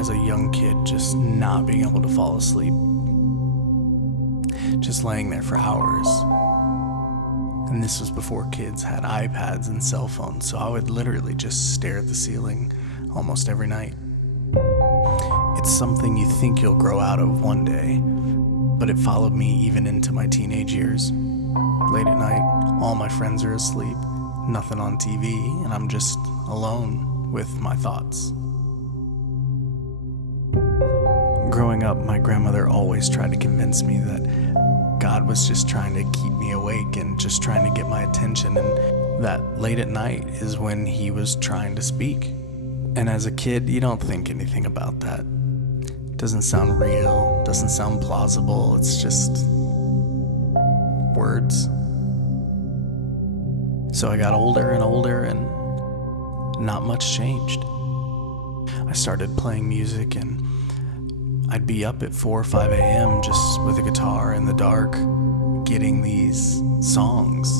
as a young kid just not being able to fall asleep. Just laying there for hours. And this was before kids had iPads and cell phones, so I would literally just stare at the ceiling almost every night. It's something you think you'll grow out of one day, but it followed me even into my teenage years. Late at night, all my friends are asleep, nothing on TV, and I'm just alone with my thoughts. Growing up, my grandmother always tried to convince me that God was just trying to keep me awake and just trying to get my attention, and that late at night is when he was trying to speak. And as a kid, you don't think anything about that. It doesn't sound real, doesn't sound plausible, it's just words. So I got older and older and not much changed. I started playing music and I'd be up at 4 or 5 a.m. just with a guitar in the dark, getting these songs.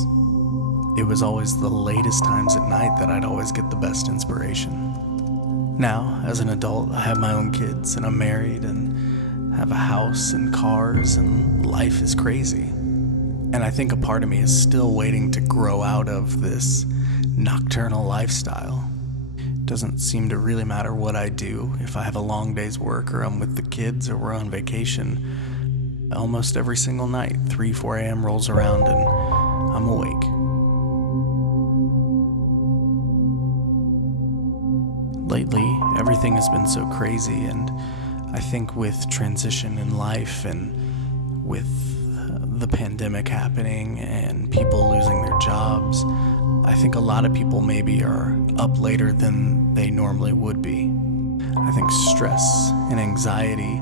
It was always the latest times at night that I'd always get the best inspiration. Now, as an adult, I have my own kids and I'm married and have a house and cars and life is crazy. And I think a part of me is still waiting to grow out of this nocturnal lifestyle. Doesn't seem to really matter what I do. If I have a long day's work or I'm with the kids or we're on vacation, almost every single night, 3, 4 a.m. rolls around and I'm awake. Lately, everything has been so crazy, and I think with transition in life and with the pandemic happening and people losing their jobs, I think a lot of people maybe are up later than they normally would be. I think stress and anxiety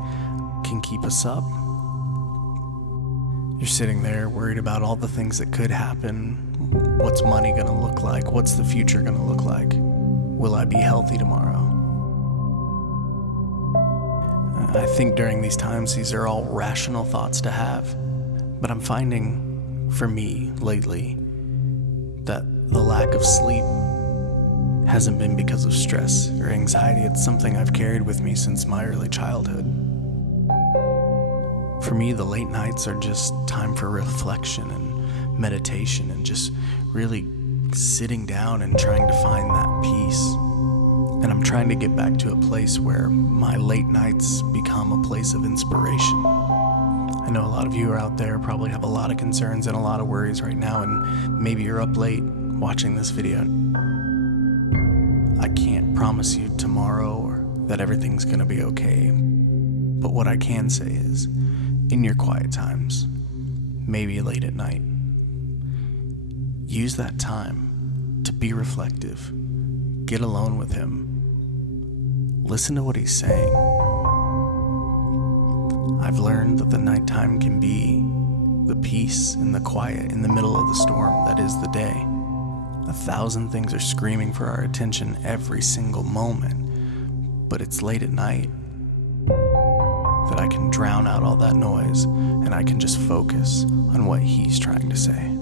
can keep us up. You're sitting there worried about all the things that could happen. What's money gonna look like? What's the future gonna look like? Will I be healthy tomorrow? I think during these times, these are all rational thoughts to have. But I'm finding, for me, lately, that the lack of sleep hasn't been because of stress or anxiety. It's something I've carried with me since my early childhood. For me, the late nights are just time for reflection and meditation and just really sitting down and trying to find that peace. And I'm trying to get back to a place where my late nights become a place of inspiration. I know a lot of you are out there, probably have a lot of concerns and a lot of worries right now, and maybe you're up late watching this video. I can't promise you tomorrow or that everything's gonna be okay, but what I can say is, in your quiet times, maybe late at night, use that time to be reflective, get alone with him, listen to what he's saying. I've learned that the nighttime can be the peace and the quiet in the middle of the storm that is the day. 1,000 things are screaming for our attention every single moment, but it's late at night that I can drown out all that noise and I can just focus on what he's trying to say.